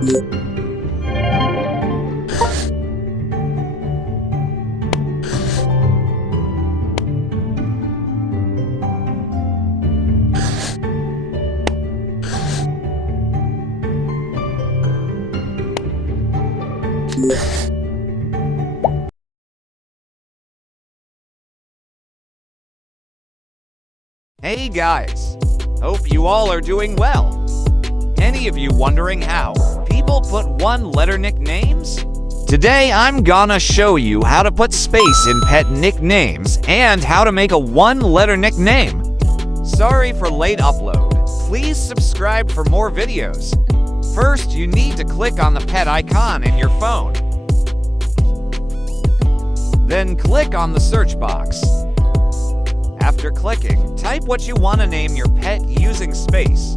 Hey guys, hope you all are doing well. Any of you wondering how people put one-letter nicknames? Today I'm gonna show you how to put space in pet nicknames and how to make a one-letter nickname. Sorry for late upload. Please subscribe for more videos. First, you need to click on the pet icon in your phone. Then click on the search box. After clicking, type what you want to name your pet using space.